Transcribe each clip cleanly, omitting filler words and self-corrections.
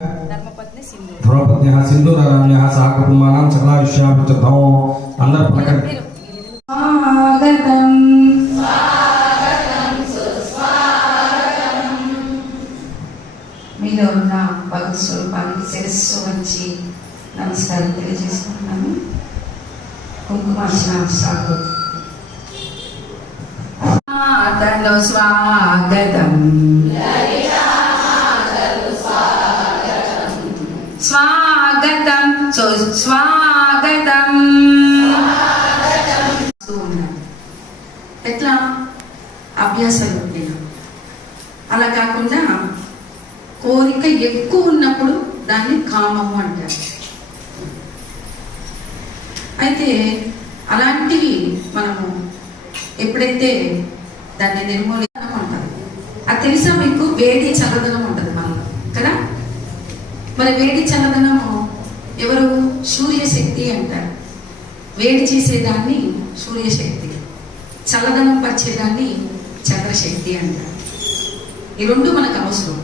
ధర్మపత్న్యః సింధూరారామ్యః సహ కుటుంబానాం సకలాయుష్యాభివృద్ధిం. అందరూ పలకండి. స్వాగతం మీలో ఉన్న భగవత్ స్వరూపానికి శిరస్సు వంచి నమస్కారం తెలియజేసుకుంటున్నాను. కుంకుమార్చన స్వాగతం. స్వాగతం స్వాగతం స్వాగతం. ఎట్లా అభ్యాసాలు ఉండేది. అలా కాకుండా కోరిక ఎక్కువ ఉన్నప్పుడు దాన్ని కామము అంటారు. అయితే అలాంటివి మనము ఎప్పుడైతే దాన్ని నిర్మూలనం అంటారు. అది తెలుసా మీకు? వేడి చల్లదనం ఉంటుంది మనలో కదా. మరి వేడి చల్లదనము ఎవరు? సూర్యశక్తి అంటారు. వేడి చేసేదాన్ని సూర్యశక్తి, చల్లదనం పరిచేదాన్ని చంద్రశక్తి అంటారు. ఈ రెండు మనకు అవసరం.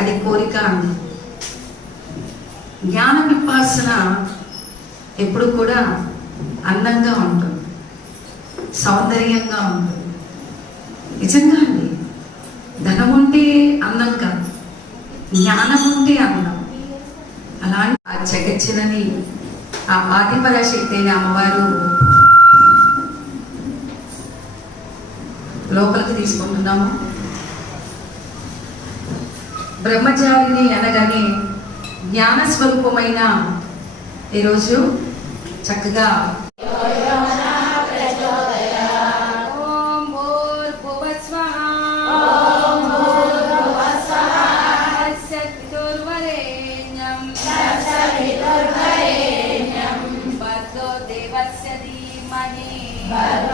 అది కోరిక అంది. జ్ఞాన విపాసన ఎప్పుడు కూడా అందంగా ఉంటుంది, సౌందర్యంగా ఉంటుంది. నిజంగా అండి, ధనం ఉంటే అందం కాదు, జ్ఞానం ఉంటే అందం. అలాంటి ఆ జగచ్చినని ఆ ఆదిపరాశక్తి అయిన అమ్మవారు లోపలికి తీసుకుంటున్నాము. బ్రహ్మచారిని అనగానే జ్ఞాన స్వరూపమైన ఈరోజు చక్కగా Bye.